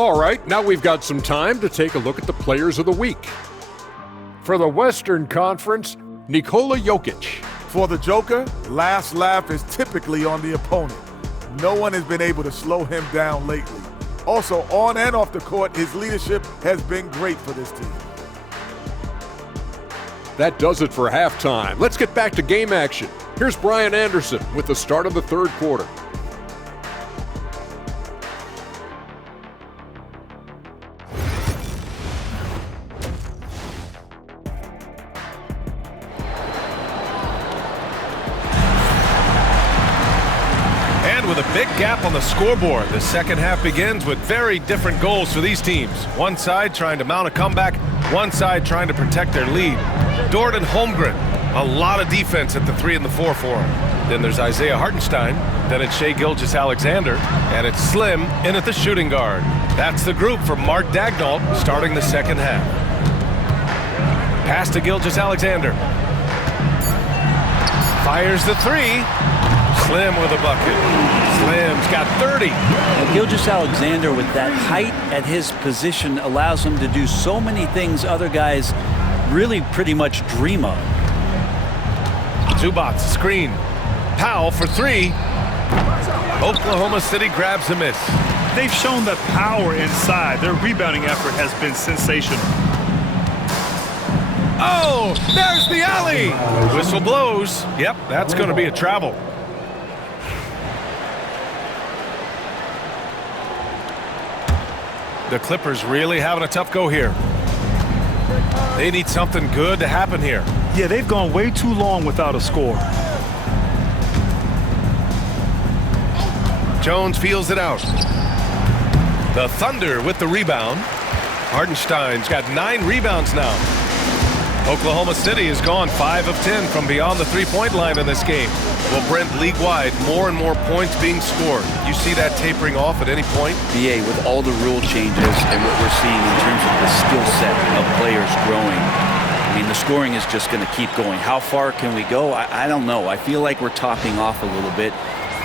All right, now we've got some time to take a look at the players of the week. For the Western Conference, Nikola Jokic. For the Joker, last laugh is typically on the opponent. No one has been able to slow him down lately. Also, on and off the court, his leadership has been great for this team. That does it for halftime. Let's get back to game action. Here's Brian Anderson with the start of the third quarter. With a big gap on the scoreboard, the second half begins with very different goals for these teams. One side trying to mount a comeback, one side trying to protect their lead. Dort and Holmgren, a lot of defense at the 3 and the 4 for him. Then there's Isaiah Hartenstein, then it's Shai Gilgeous-Alexander, and it's Slim in at the shooting guard. That's the group for Mark Daigneault starting the second half. Pass to Gilgeous-Alexander. Fires the 3. Slim with a bucket. Slim's got 30. And Gilgeous-Alexander with that height at his position allows him to do so many things other guys really pretty much dream of. Zubac screen. Powell for 3. Oklahoma City grabs a miss. They've shown the power inside. Their rebounding effort has been sensational. Oh, there's the alley. Whistle blows. Yep, that's going to be a travel. The Clippers really having a tough go here. They need something good to happen here. Yeah, they've gone way too long without a score. Jones feels it out. The Thunder with the rebound. Hartenstein's got 9 rebounds now. Oklahoma City has gone 5 of 10 from beyond the three-point line in this game. Well, Brent, league-wide, more and more points being scored. You see that tapering off at any point? BA, with all the rule changes and what we're seeing in terms of the skill set of players growing, I mean, the scoring is just going to keep going. How far can we go? I don't know. I feel like we're topping off a little bit.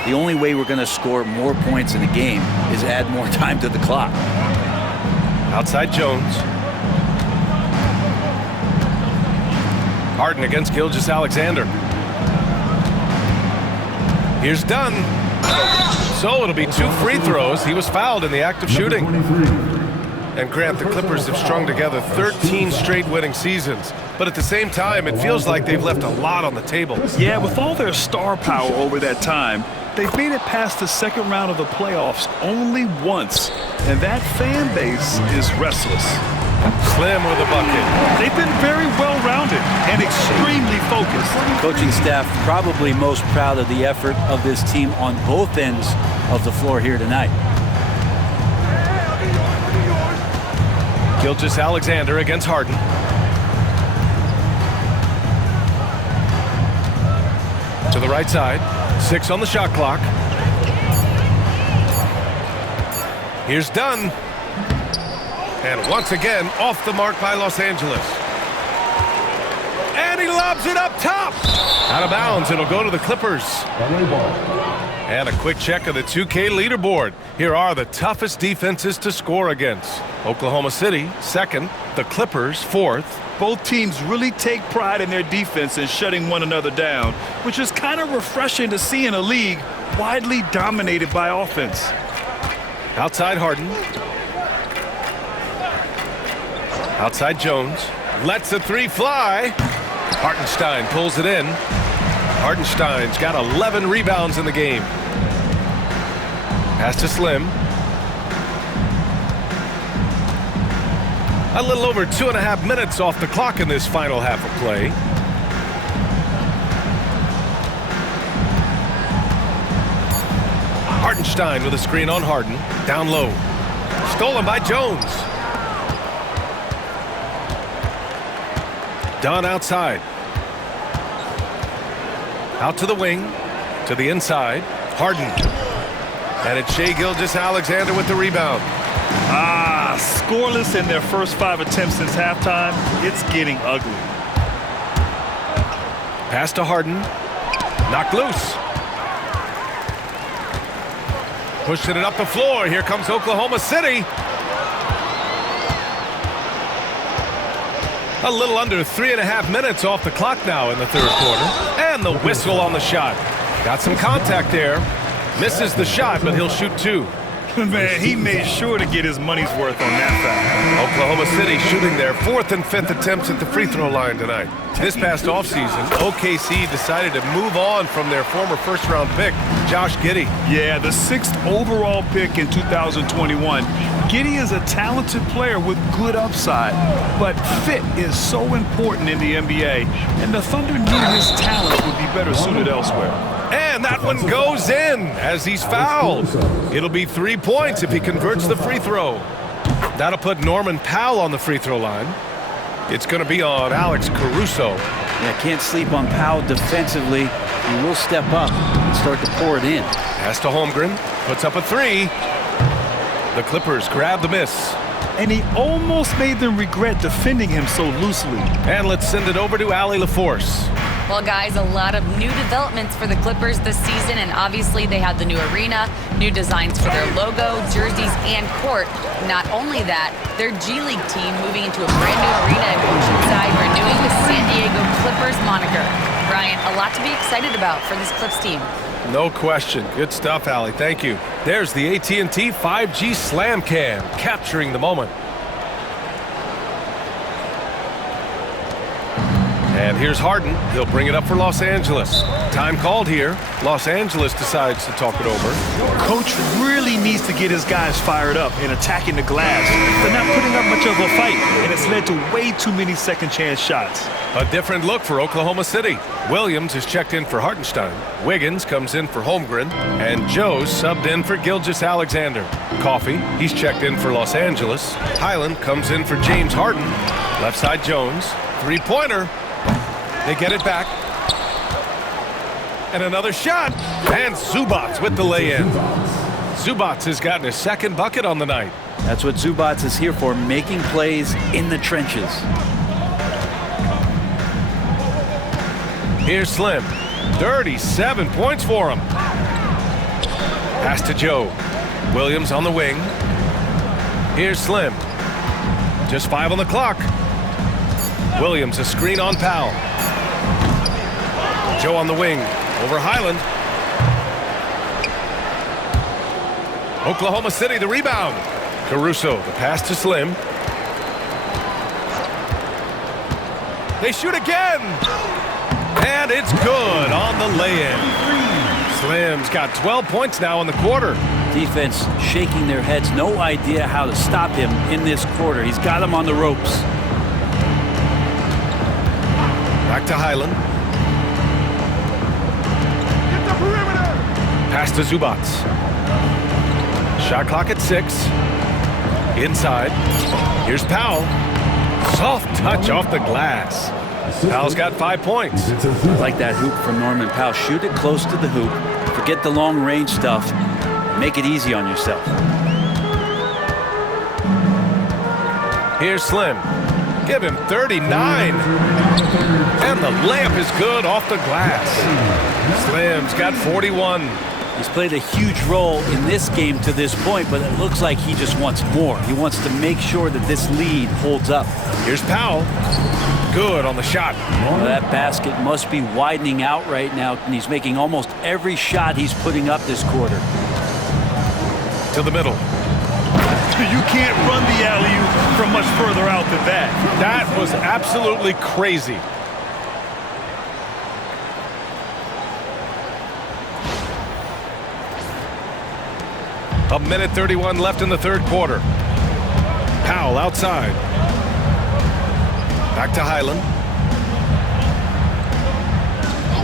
The only way we're going to score more points in a game is add more time to the clock. Outside Jones. Harden against Gilgeous-Alexander. Here's Dunn. So it'll be 2 free throws. He was fouled in the act of shooting. And Grant, the Clippers have strung together 13 straight winning seasons. But at the same time, it feels like they've left a lot on the table. Yeah, with all their star power over that time, they've made it past the second round of the playoffs only once. And that fan base is restless. Slim with a bucket. They've been very well-rounded and extremely focused. Coaching staff probably most proud of the effort of this team on both ends of the floor here tonight. Gilgeous-Alexander against Harden. To the right side. 6 on the shot clock. Here's Dunn. And once again, off the mark by Los Angeles. And he lobs it up top. Out of bounds, it'll go to the Clippers. And a quick check of the 2K leaderboard. Here are the toughest defenses to score against. Oklahoma City, 2nd. The Clippers, 4th. Both teams really take pride in their defense and shutting one another down, which is kind of refreshing to see in a league widely dominated by offense. Outside Harden. Outside Jones. Lets the 3 fly. Hartenstein pulls it in. Hartenstein's got 11 rebounds in the game. Pass to Slim. A little over 2.5 minutes off the clock in this final half of play. Hartenstein with a screen on Harden. Down low. Stolen by Jones. Dunn outside. Out to the wing. To the inside. Harden. And it's Shai Gilgeous-Alexander with the rebound. Scoreless in their first 5 attempts since halftime. It's getting ugly. Pass to Harden. Knocked loose. Pushing it up the floor. Here comes Oklahoma City. A little under 3.5 minutes off the clock now in the third quarter. And the whistle on the shot. Got some contact there. Misses the shot, but he'll shoot 2. Man, he made sure to get his money's worth on that foul. Oklahoma City shooting their 4th and 5th attempts at the free throw line tonight. This past offseason, OKC decided to move on from their former first-round pick, Josh Giddey. Yeah, the 6th overall pick in 2021. Giddey is a talented player with good upside, but fit is so important in the NBA, and the Thunder knew his talent would be better suited elsewhere. And that one goes in as he's fouled. It'll be 3 points if he converts the free throw. That'll put Norman Powell on the free throw line. It's going to be on Alex Caruso. Yeah, can't sleep on Powell defensively. He will step up and start to pour it in. Pass to Holmgren. Puts up a 3. The Clippers grab the miss. And he almost made them regret defending him so loosely. And let's send it over to Allie LaForce. Well, guys, a lot of new developments for the Clippers this season, and obviously they have the new arena, new designs for their logo, jerseys, and court. Not only that, their G League team moving into a brand new arena in Oceanside, renewing the San Diego Clippers moniker. Brian, a lot to be excited about for this Clips team. No question. Good stuff, Allie. Thank you. There's the AT&T 5G Slam Cam, capturing the moment. And here's Harden. He'll bring it up for Los Angeles. Time called here. Los Angeles decides to talk it over. Coach really needs to get his guys fired up and attacking the glass. They're not putting up much of a fight, and it's led to way too many second-chance shots. A different look for Oklahoma City. Williams is checked in for Hartenstein. Wiggins comes in for Holmgren. And Joe's subbed in for Gilgeous-Alexander. Coffey, he's checked in for Los Angeles. Highland comes in for James Harden. Left side Jones. Three-pointer. They get it back. And another shot. And Zubac with the lay-in. Zubac has gotten his 2nd bucket on the night. That's what Zubac is here for, making plays in the trenches. Here's Slim. 37 points for him. Pass to Joe. Williams on the wing. Here's Slim. Just 5 on the clock. Williams, a screen on Powell. Joe on the wing. Over Highland. Oklahoma City, the rebound. Caruso, the pass to Slim. They shoot again. And it's good on the lay-in. Slim's got 12 points now in the quarter. Defense shaking their heads. No idea how to stop him in this quarter. He's got him on the ropes. Back to Highland. Pass to Zubac. Shot clock at 6. Inside. Here's Powell. Soft touch off the glass. Powell's got 5 points. I like that hoop from Norman Powell. Shoot it close to the hoop. Forget the long range stuff. Make it easy on yourself. Here's Slim. Give him 39. And the layup is good off the glass. Slim's got 41. He's played a huge role in this game to this point, but it looks like he just wants more. He wants to make sure that this lead holds up. Here's Powell. Good on the shot. Well, that basket must be widening out right now, and he's making almost every shot he's putting up this quarter. To the middle. You can't run the alley-oop from much further out than that. That was absolutely crazy. A minute 31 left in the third quarter. Powell outside. Back to Highland.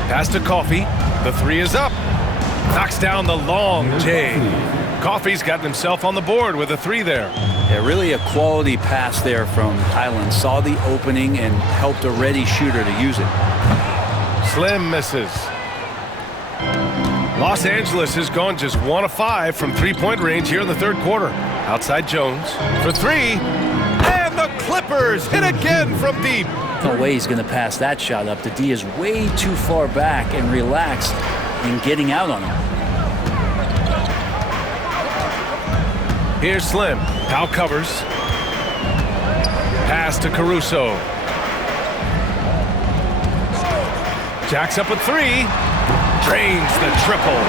Pass to Coffey. The 3 is up. Knocks down the long J. Coffey's gotten himself on the board with a 3 there. Yeah, really a quality pass there from Highland. Saw the opening and helped a ready shooter to use it. Slim misses. Los Angeles has gone just 1 of 5 from three-point range here in the third quarter. Outside Jones for 3. And the Clippers hit again from deep. No way he's going to pass that shot up. The D is way too far back and relaxed in getting out on him. Here's Slim. Powell covers. Pass to Caruso. Jacks up at 3. Drains the triple.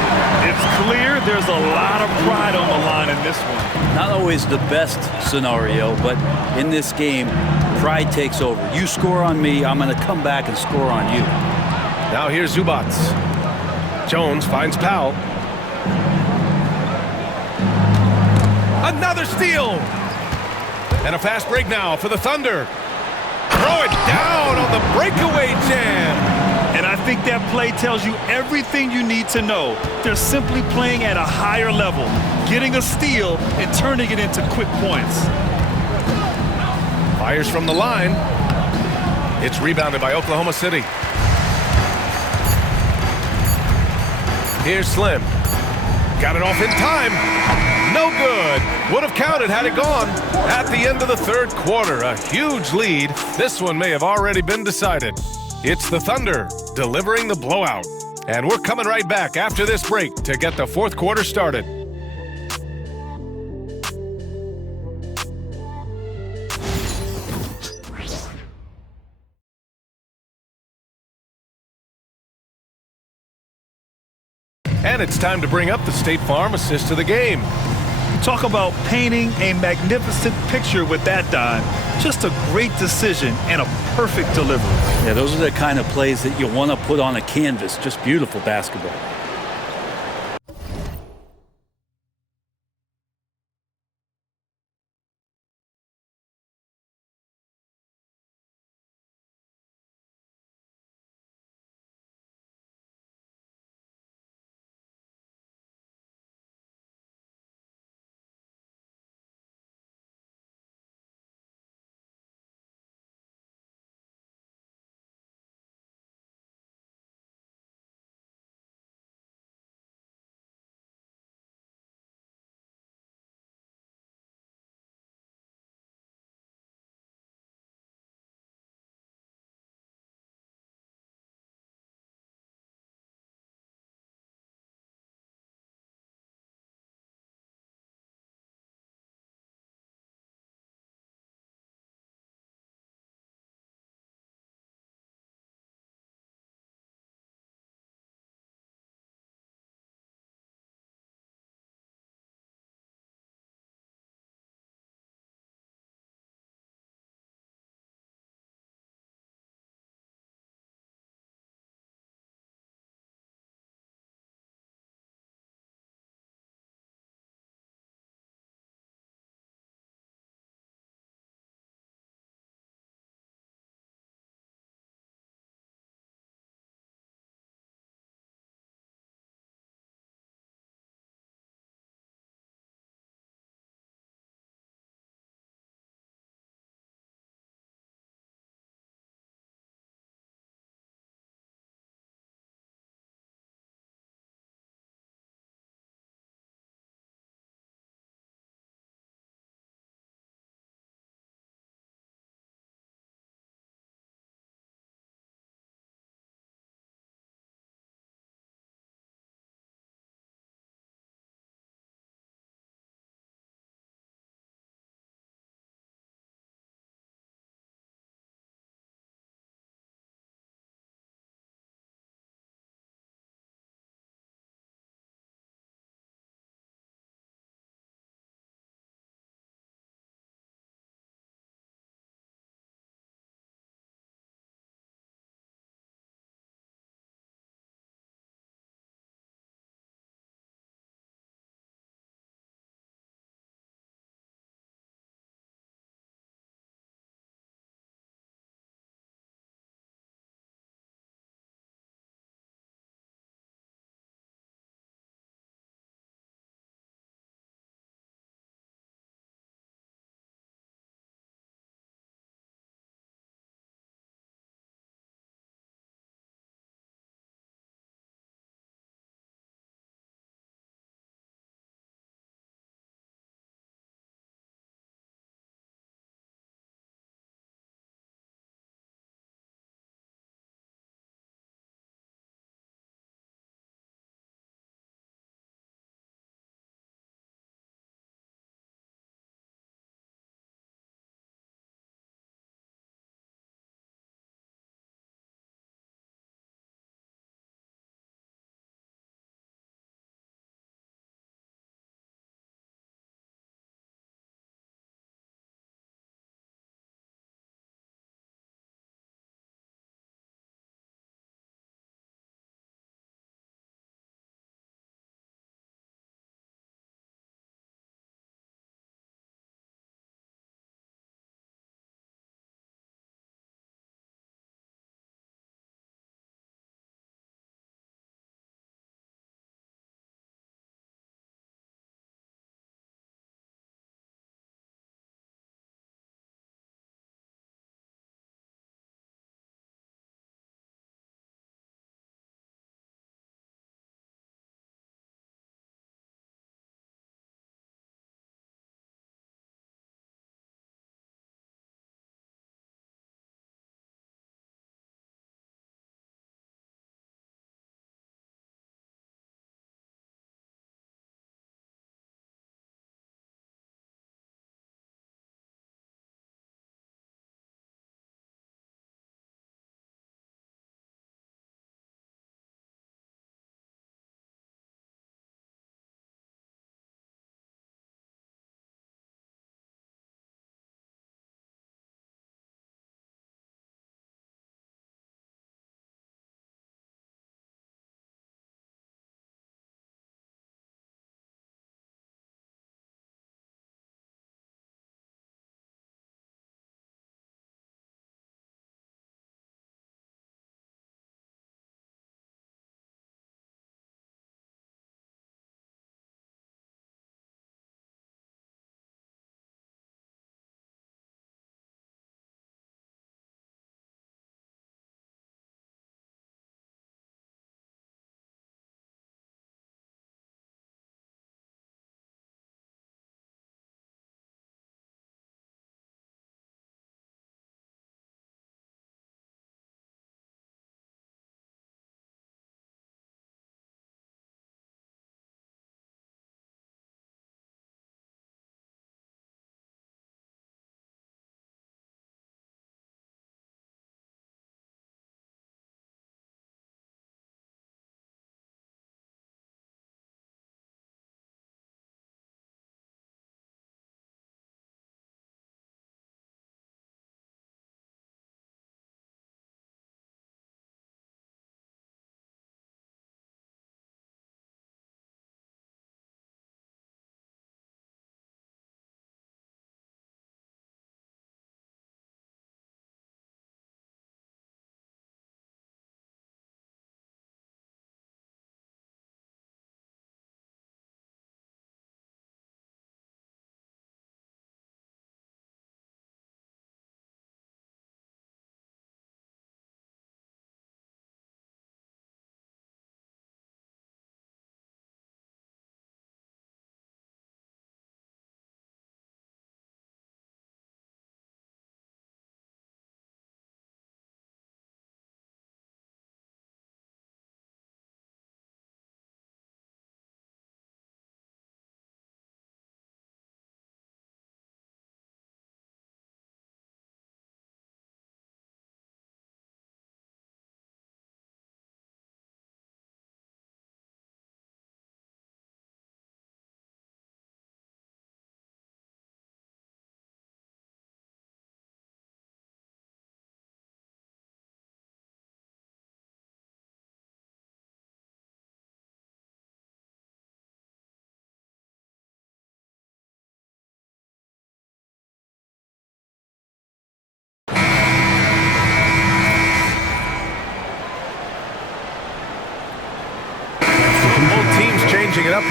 It's clear there's a lot of pride on the line in this one. Not always the best scenario, but in this game, pride takes over. You score on me, I'm going to come back and score on you. Now here's Zubats. Jones finds Powell. Another steal. And a fast break now for the Thunder. Throw it down on the breakaway jam. And I think that play tells you everything you need to know. They're simply playing at a higher level, getting a steal and turning it into quick points. Fires from the line. It's rebounded by Oklahoma City. Here's Slim. Got it off in time. No good. Would have counted had it gone. At the end of the third quarter, a huge lead. This one may have already been decided. It's the Thunder delivering the blowout. And we're coming right back after this break to get the fourth quarter started. And it's time to bring up the State Farm assist to the game. Talk about painting a magnificent picture with that, Don. Just a great decision and a perfect delivery. Yeah, those are the kind of plays that you want to put on a canvas. Just beautiful basketball.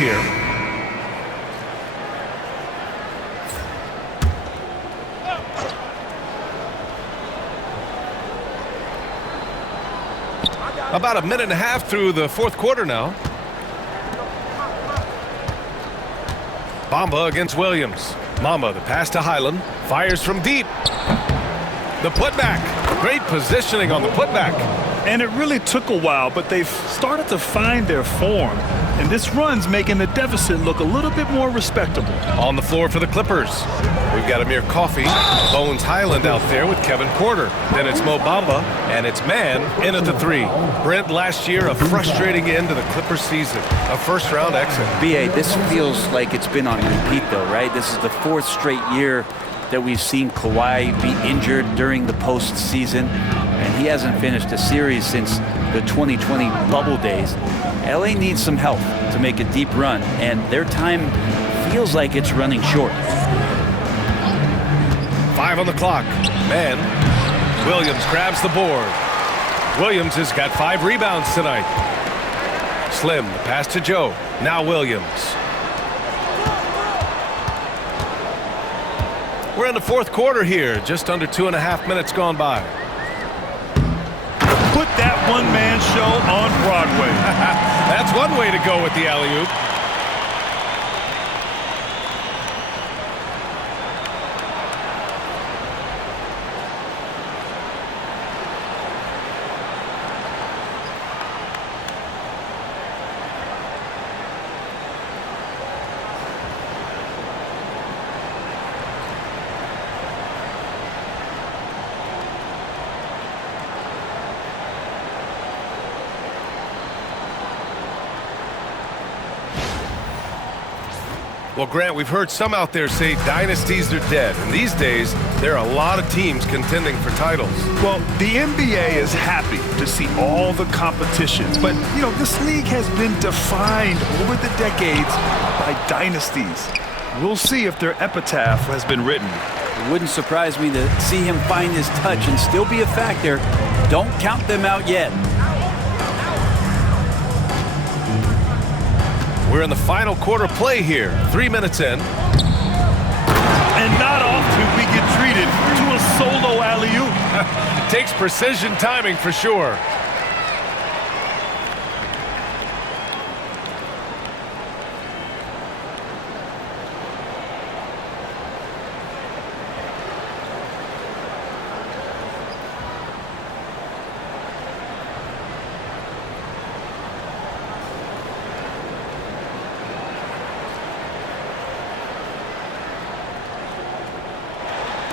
here. About a minute and a half through the fourth quarter now. Bamba against Williams. Mamba, the pass to Highland. Fires from deep. The putback. Great positioning on the putback. And it really took a while, but they've started to find their form. And this run's making the deficit look a little bit more respectable. On the floor for the Clippers, we've got Amir Coffey, Bones Highland out there with Kevin Porter. Then it's Mo Bamba, and it's Mann in at the three. Brent, last year, a frustrating end to the Clippers season. A first-round exit. B.A., this feels like it's been on repeat, though, right? This is the fourth straight year that we've seen Kawhi be injured during the postseason, and he hasn't finished a series since the 2020 bubble days. LA needs some help to make a deep run, and their time feels like it's running short. 5 on the clock. Mann. Williams grabs the board. Williams has got 5 rebounds tonight. Slim, the pass to Joe. Now Williams. We're in the fourth quarter here, just under 2.5 minutes gone by. Put that one-man show on Broadway. That's one way to go with the alley-oop. Well, Grant, we've heard some out there say dynasties are dead. And these days, there are a lot of teams contending for titles. Well, the NBA is happy to see all the competitions. But, you know, this league has been defined over the decades by dynasties. We'll see if their epitaph has been written. It wouldn't surprise me to see him find his touch and still be a factor. Don't count them out yet. We're in the final quarter play here. 3 minutes in. And not often we get treated to a solo alley-oop. Takes precision timing for sure.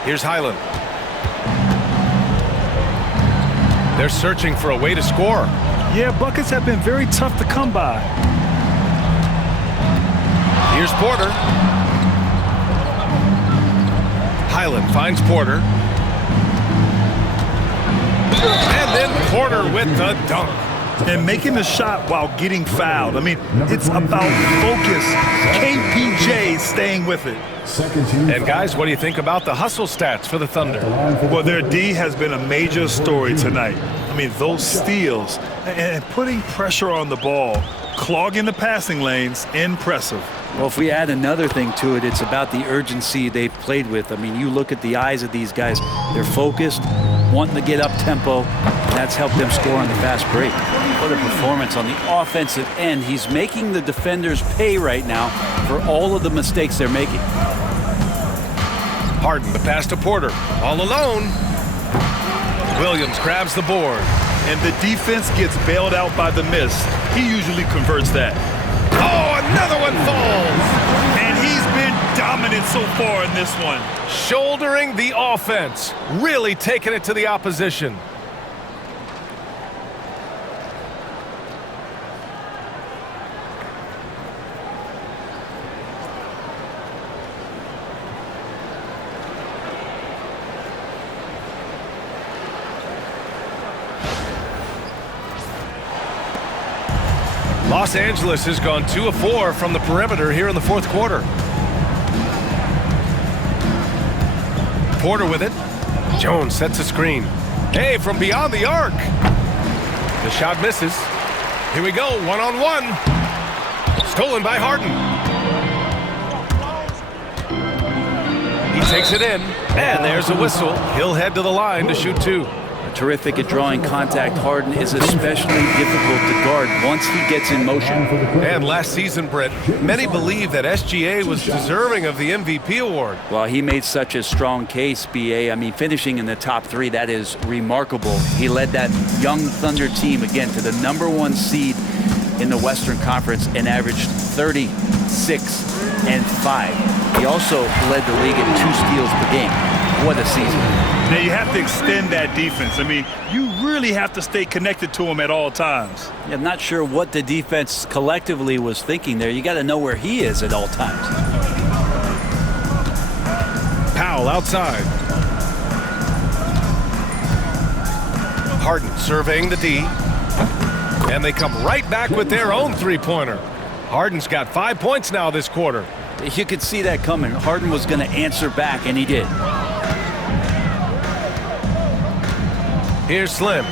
Here's Highland. They're searching for a way to score. Yeah, buckets have been very tough to come by. Here's Porter. Highland finds Porter. And then Porter with the dunk. And making the shot while getting fouled. I mean, it's about focus. KPJ staying with it. And guys, what do you think about the hustle stats for the Thunder? Well, their D has been a major story tonight. I mean, those steals and putting pressure on the ball, clogging the passing lanes, impressive. Well, if we add another thing to it, it's about the urgency they've played with. I mean, you look at the eyes of these guys. They're focused, wanting to get up tempo, and that's helped them score on the fast break. What a performance on the offensive end. He's making the defenders pay right now for all of the mistakes they're making. Harden, the pass to Porter. All alone. Williams grabs the board. And the defense gets bailed out by the miss. He usually converts that. Oh, another one falls. And he's been dominant so far in this one. Shouldering the offense. Really taking it to the opposition. Los Angeles has gone 2 of 4 from the perimeter here in the fourth quarter. Porter with it. Jones sets a screen. Hey, from beyond the arc. The shot misses. Here we go, one-on-one. Stolen by Harden. He takes it in, and there's a whistle. He'll head to the line to shoot 2. Terrific at drawing contact. Harden is especially difficult to guard once he gets in motion. And last season, Brett, many believe that SGA was deserving of the MVP award. Well, he made such a strong case, BA. I mean, finishing in the top 3, that is remarkable. He led that young Thunder team, again, to the #1 seed in the Western Conference and averaged 36 and 5. He also led the league in 2 steals per game. What a season. Now you have to extend that defense. I mean, you really have to stay connected to him at all times. Yeah, I'm not sure what the defense collectively was thinking there. You got to know where he is at all times. Powell outside. Harden surveying the D. And they come right back with their own three-pointer. Harden's got 5 points now this quarter. You could see that coming. Harden was going to answer back, and he did. Here's Slim.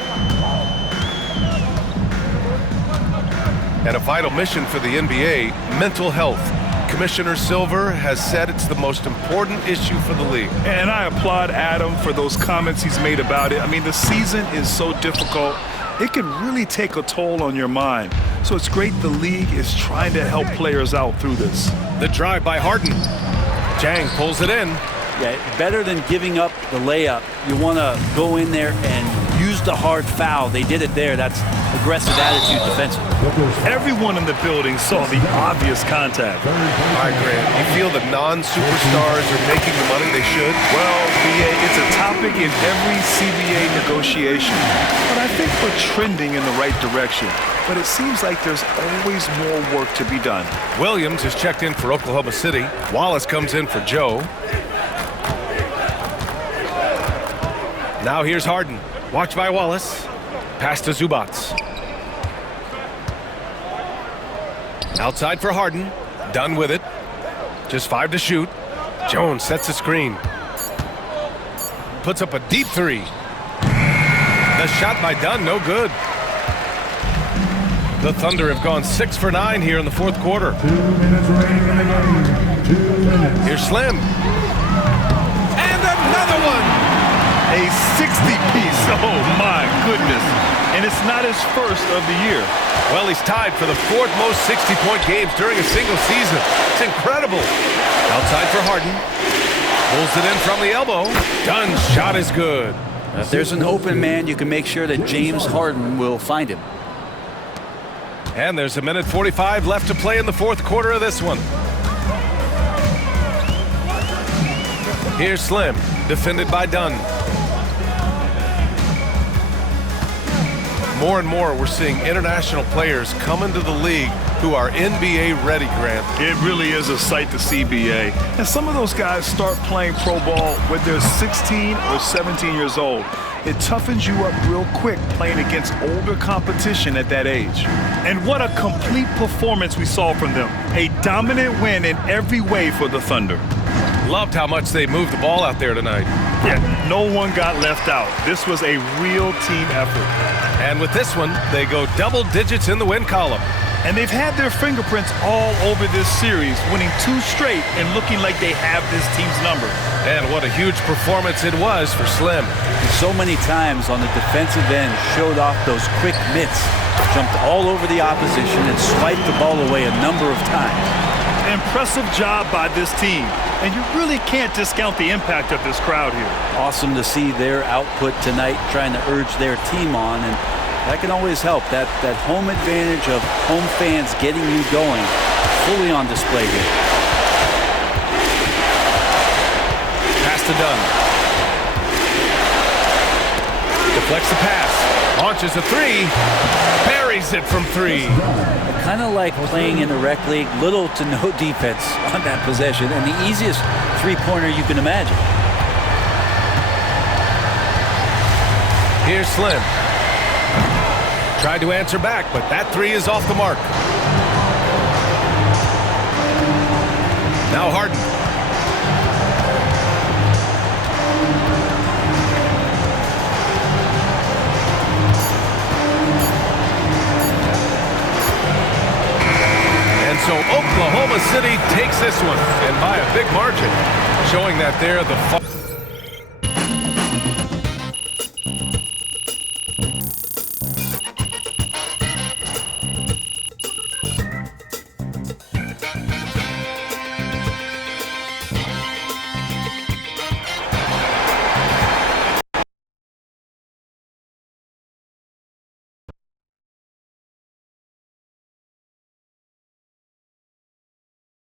And a vital mission for the NBA, mental health. Commissioner Silver has said it's the most important issue for the league. And I applaud Adam for those comments he's made about it. I mean, the season is so difficult. It can really take a toll on your mind. So it's great the league is trying to help players out through this. The drive by Harden. Jang pulls it in. Yeah, better than giving up the layup. You want to go in there and use the hard foul. They did it there. That's aggressive attitude defensively. Everyone in the building saw the obvious contact. All right, Grant, you feel the non-superstars are making the money they should? Well, BA, it's a topic in every CBA negotiation. But I think we're trending in the right direction. But it seems like there's always more work to be done. Williams is checked in for Oklahoma City. Wallace comes in for Joe. Now here's Harden. Watched by Wallace. Pass to Zubats. Outside for Harden. Done with it. Just 5 to shoot. Jones sets a screen. Puts up a deep 3. The shot by Dunn, no good. The Thunder have gone 6 for 9 here in the fourth quarter. 2 minutes remaining in the game. 2 minutes. Here's Slim. And another one. A 60-piece, oh my goodness. And it's not his first of the year. Well, he's tied for the 4th most 60-point games during a single season. It's incredible. Outside for Harden. Pulls it in from the elbow. Dunn's shot is good. If there's an open man, you can make sure that James Harden will find him. And there's 1:45 left to play in the fourth quarter of this one. Here's Slim, defended by Dunn. More and more, we're seeing international players come into the league who are NBA ready, Grant. It really is a sight to see, BA. And some of those guys start playing pro ball when they're 16 or 17 years old. It toughens you up real quick playing against older competition at that age. And what a complete performance we saw from them. A dominant win in every way for the Thunder. Loved how much they moved the ball out there tonight. Yeah, no one got left out. This was a real team effort. And with this one, they go double digits in the win column. And they've had their fingerprints all over this series, winning 2 straight and looking like they have this team's number. And what a huge performance it was for Slim. And so many times on the defensive end, showed off those quick mitts, jumped all over the opposition and swiped the ball away a number of times. An impressive job by this team. And you really can't discount the impact of this crowd here. Awesome to see their output tonight, trying to urge their team on, and that can always help. That home advantage of home fans getting you going, fully on display here. Pass to Dunn. Deflects the pass. Launches a 3. Buries it from 3. Kind of like playing in the rec league, little to no defense on that possession, and the easiest three-pointer you can imagine. Here's Slim. Tried to answer back, but that 3 is off the mark. Now Harden. So Oklahoma City takes this one, and by a big margin, showing that they're the